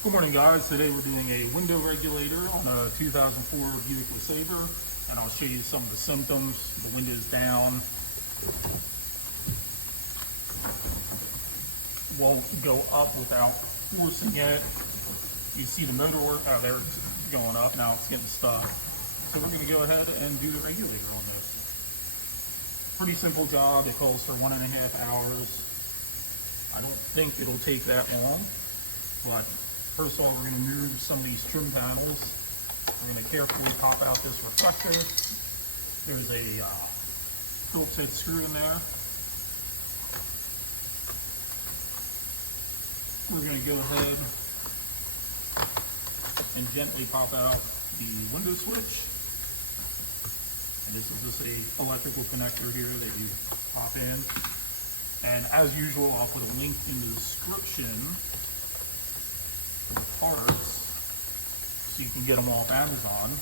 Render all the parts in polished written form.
Good morning, guys. Today we're doing a window regulator on a 2004 Buick LeSabre, and I'll show you some of the symptoms. The window's down, won't go up without forcing it. You see the motor work, there it's going up, now it's getting stuck. So we're going to go ahead and do the regulator on this. Pretty simple job. It calls for 1.5 hours. I don't think it'll take that long, but first of all, we're going to move some of these trim panels. We're going to carefully pop out this reflector. There's a Phillips head screw in there. We're going to go ahead and gently pop out the window switch. And this is just a electrical connector here that you pop in. And as usual, I'll put a link in the description for parts so you can get them off Amazon.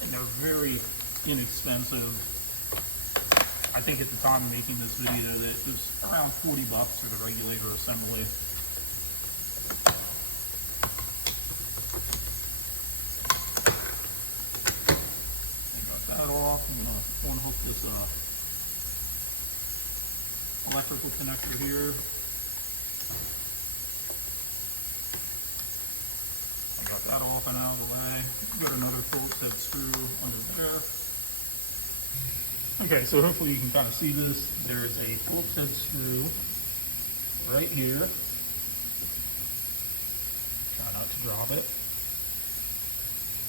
And they're very inexpensive. I think at the time of making this video that it was around 40 bucks for the regulator assembly. I got that off. I'm going to unhook this electrical connector here. I got that off and out of the way. Got another Phillips head screw under there. Okay, so hopefully you can kind of see this. There's a Phillips head screw right here. Try not to drop it.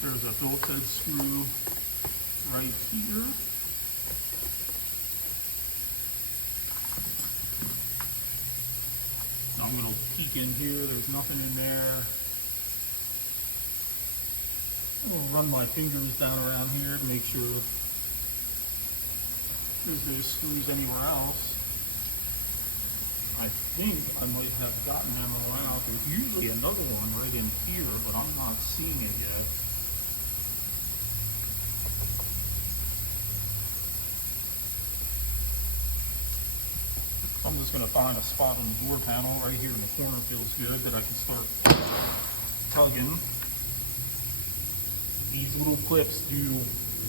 There's a Phillips head screw right here. I'm going to peek in here. There's nothing in there. I'm going to run my fingers down around here to make sure there's no screws anywhere else. I think I might have gotten them around. There's usually another one right in here, but I'm not seeing it yet. I'm just going to find a spot on the door panel right here in the corner. Feels good that I can start tugging. These little clips do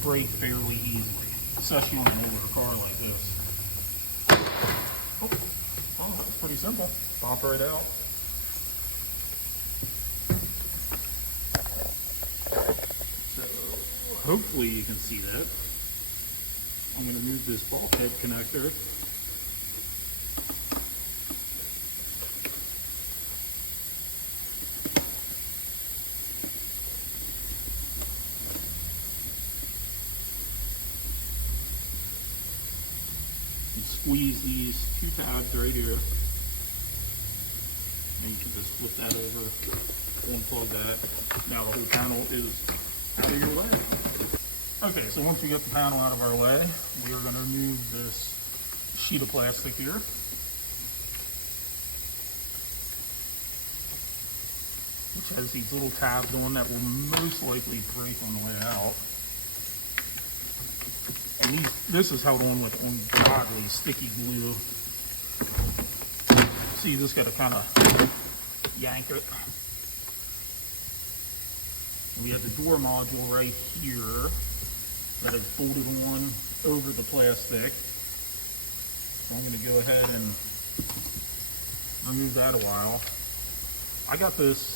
break fairly easily, especially on a newer car like this. Oh, that's pretty simple. Pop right out. So hopefully you can see that. I'm going to move this bulkhead connector. Squeeze these two tabs right here, and you can just flip that over, unplug that. Now the whole panel is out of your way. Okay, so once we get the panel out of our way, we are going to remove this sheet of plastic here. Which has these little tabs on that will most likely break on the way out. And this is held on with ungodly sticky glue. So you just got to kind of yank it. We have the door module right here that is bolted on over the plastic. So I'm going to go ahead and remove that a while. I got this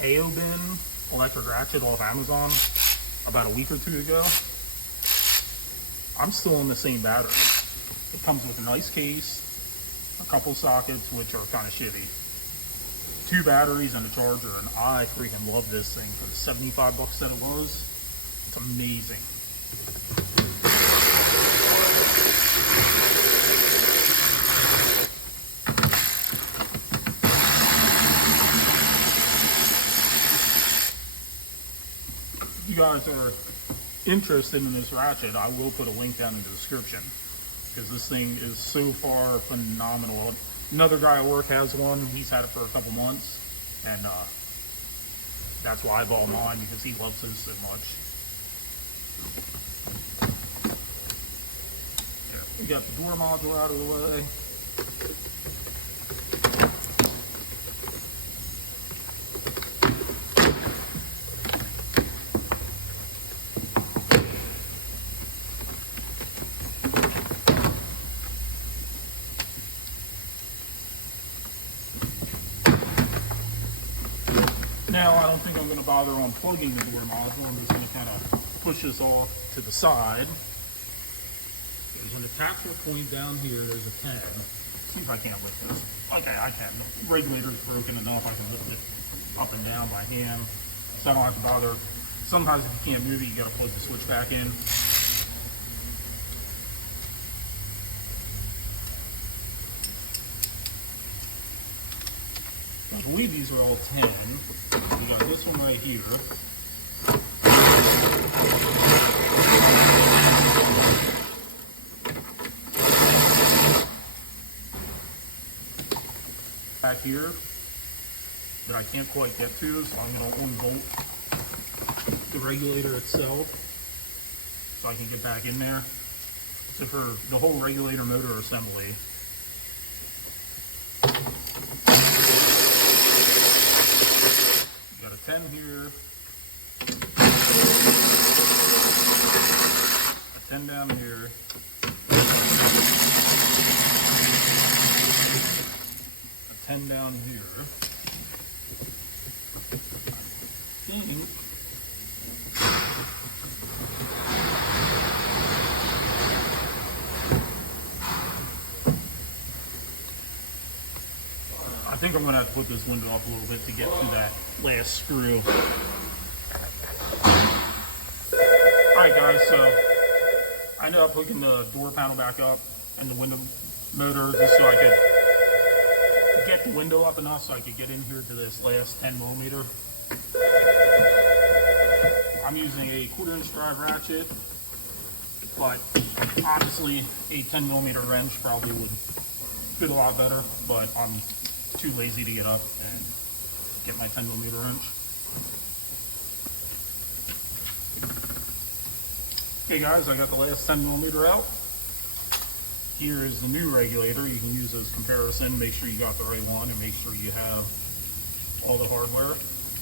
AO-bin electric ratchet off Amazon about a week or two ago. I'm still on the same battery. It comes with a nice case, a couple sockets, which are kind of shitty, 2 batteries and a charger, and I freaking love this thing for the 75 bucks that it was. It's amazing. You guys are interested in this ratchet, I will put a link down in the description, because this thing is so far phenomenal. Another guy at work has one. He's had it for a couple months, and that's why I bought mine, because he loves this so much. We got the door module out of the way. Now I don't think I'm going to bother unplugging the door nozzle. I'm just going to kind of push this off to the side. There's an attachment point down here. There's a tag. See if I can't lift this. Okay, I can. The regulator's broken enough. I can lift it up and down by hand, so I don't have to bother. Sometimes if you can't move it, you got to plug the switch back in. I believe these are all 10. We got this one right here. Back here that I can't quite get to, so I'm going to unbolt the regulator itself so I can get back in there. So for the whole regulator motor assembly, got a 10 here, a 10 down here, a 10 down here. I think I'm going to have to put this window up a little bit to get to that last screw. Alright guys, so I ended up hooking the door panel back up and the window motor just so I could get the window up enough so I could get in here to this last 10mm. I'm using a 1/4" drive ratchet, but honestly a 10mm wrench probably would fit a lot better, but I'm too lazy to get up and get my 10mm wrench. Okay guys, I got the last 10mm out. Here is the new regulator. You can use as comparison, make sure you got the right one, and make sure you have all the hardware.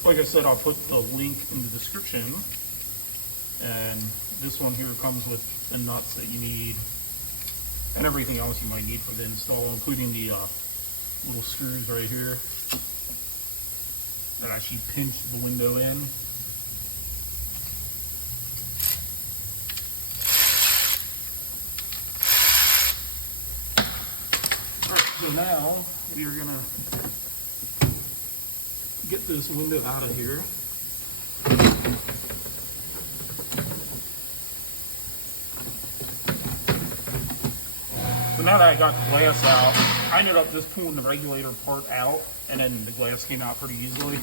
Like I said, I'll put the link in the description, and this one here comes with the nuts that you need and everything else you might need for the install, including the little screws right here that actually pinch the window in. Alright, so now we are gonna get this window out of here. So now that I got the glass out, I ended up just pulling the regulator part out, and then the glass came out pretty easily.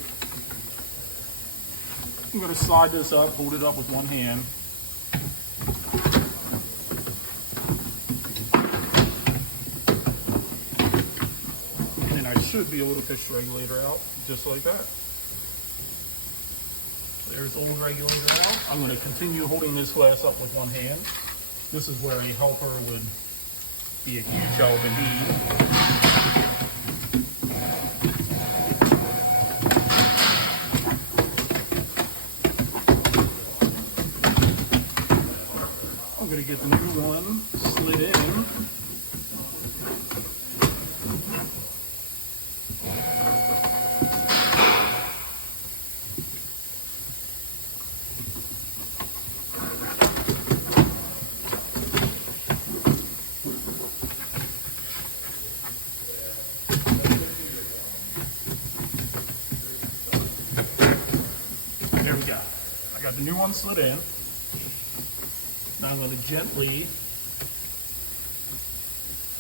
I'm going to slide this up, hold it up with one hand. And then I should be able to fish the regulator out, just like that. There's the old regulator out. I'm going to continue holding this glass up with one hand. This is where a helper would be a huge help indeed. I'm going to get the new one slid in. There we go. I got the new one slid in. Now I'm going to gently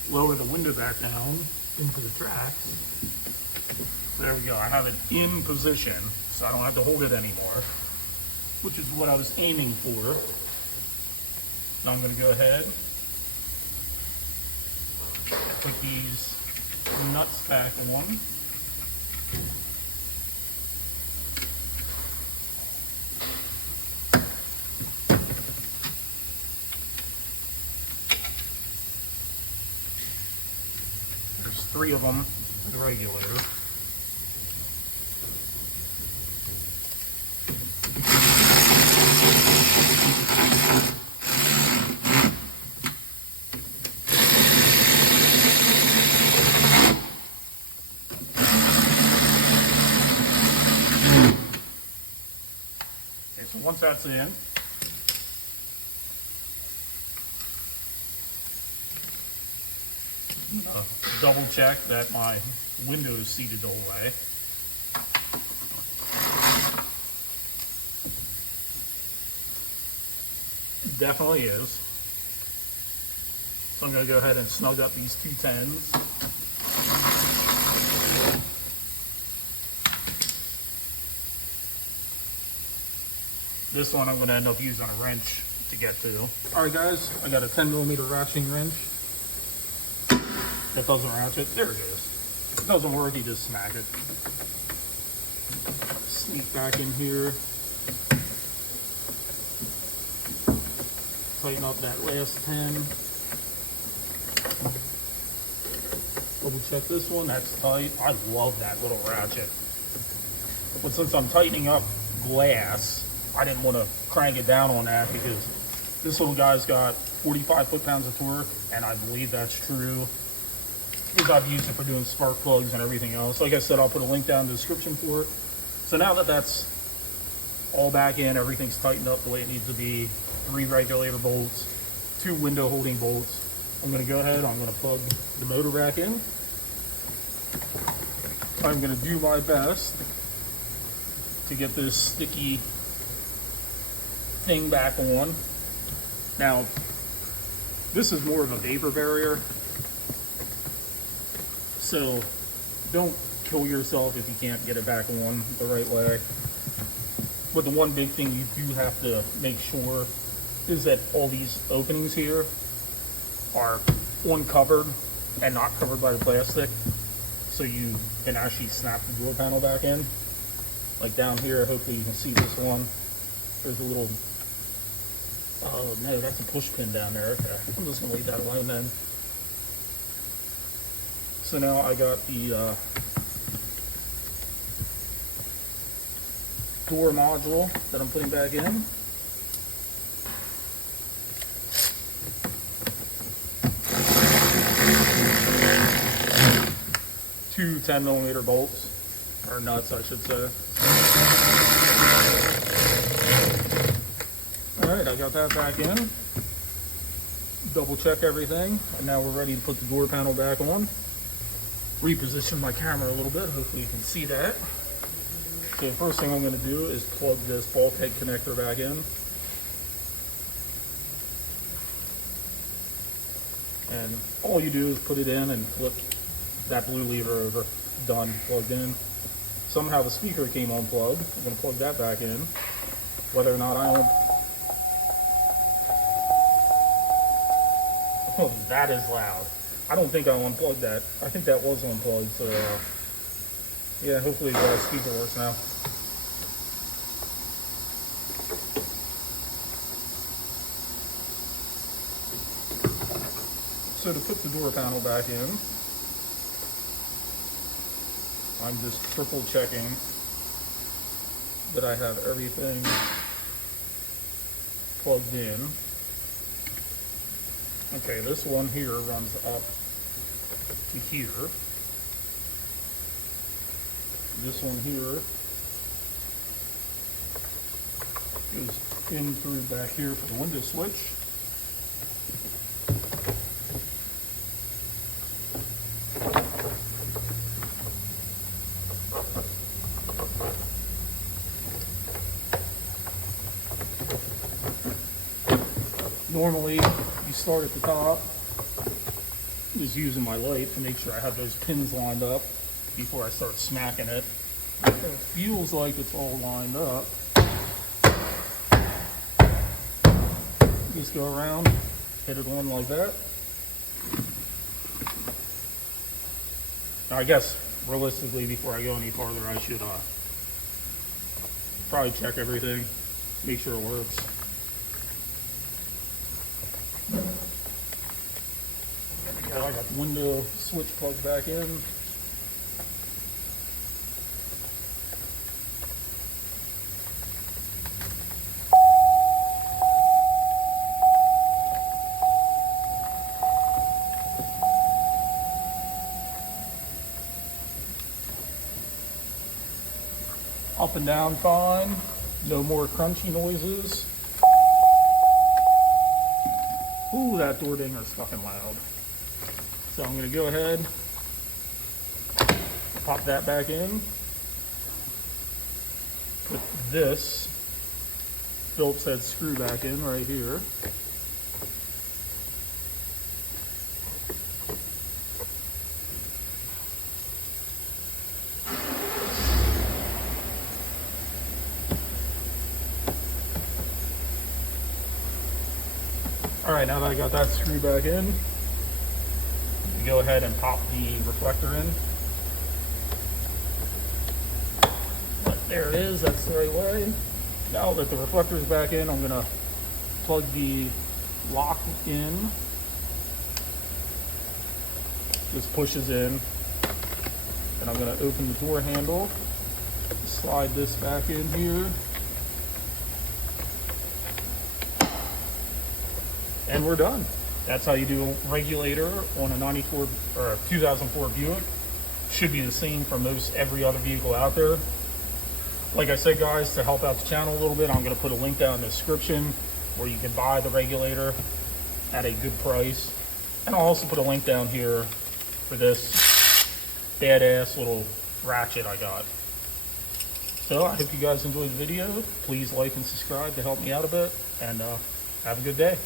lower the window back down into the tracks. There we go. I have it in position, so I don't have to hold it anymore, which is what I was aiming for. Now I'm going to go ahead, put these nuts back on. There's 3 of them, the regulator. So once that's in, double check that my window is seated the whole way. It definitely is. So I'm going to go ahead and snug up these two 10s. This one I'm going to end up using a wrench to get to. Alright guys, I got a 10mm ratcheting wrench. That doesn't ratchet. There it is. If it doesn't work, you just smack it. Sneak back in here. Tighten up that last 10. Double check this one. That's tight. I love that little ratchet. But since I'm tightening up glass, I didn't want to crank it down on that because this little guy's got 45 foot-pounds of torque, and I believe that's true because I've used it for doing spark plugs and everything else. Like I said, I'll put a link down in the description for it. So now that that's all back in, everything's tightened up the way it needs to be, 3 regulator bolts, 2 window holding bolts, I'm going to go ahead, I'm going to plug the motor rack in. I'm going to do my best to get this sticky thing back on. Now, this is more of a vapor barrier, so don't kill yourself if you can't get it back on the right way. But the one big thing you do have to make sure is that all these openings here are uncovered and not covered by the plastic, so you can actually snap the door panel back in. Like down here, hopefully you can see this one. There's a little, oh no, that's a push pin down there. Okay, I'm just gonna leave that alone then. So now I got the door module that I'm putting back in. Two 10mm bolts, or nuts I should say. Alright, I got that back in. Double check everything, and now we're ready to put the door panel back on. Reposition my camera a little bit, hopefully you can see that. So the first thing I'm going to do is plug this bulkhead connector back in. And all you do is put it in and flip that blue lever over. Done, plugged in. Somehow the speaker came unplugged. I'm going to plug that back in. Whether or not I own... Oh, that is loud. I don't think I unplugged that. I think that was unplugged, so yeah, hopefully the speaker works now. So to put the door panel back in, I'm just triple checking that I have everything plugged in. Okay, this one here runs up to here. This one here goes in through back here for the window switch. Normally, you start at the top, just using my light to make sure I have those pins lined up before I start smacking it. It feels like it's all lined up. Just go around, hit it on like that. Now I guess, realistically, before I go any farther, I should probably check everything, make sure it works. I got the window switch plugged back in. Up and down fine. No more crunchy noises. Ooh, that door dinger's fucking loud. So I'm gonna go ahead, pop that back in. Put this Phillips head screw back in right here. All right, now that I got that screw back in, go ahead and pop the reflector in. But there it is, that's the right way. Now that the reflector's back in, I'm gonna plug the lock in. This pushes in. And I'm gonna open the door handle, slide this back in here. And we're done. That's how you do a regulator on a 94 or a 2004 Buick. Should be the same for most every other vehicle out there. Like I said, guys, to help out the channel a little bit, I'm gonna put a link down in the description where you can buy the regulator at a good price. And I'll also put a link down here for this badass little ratchet I got. So I hope you guys enjoyed the video. Please like and subscribe to help me out a bit, and have a good day.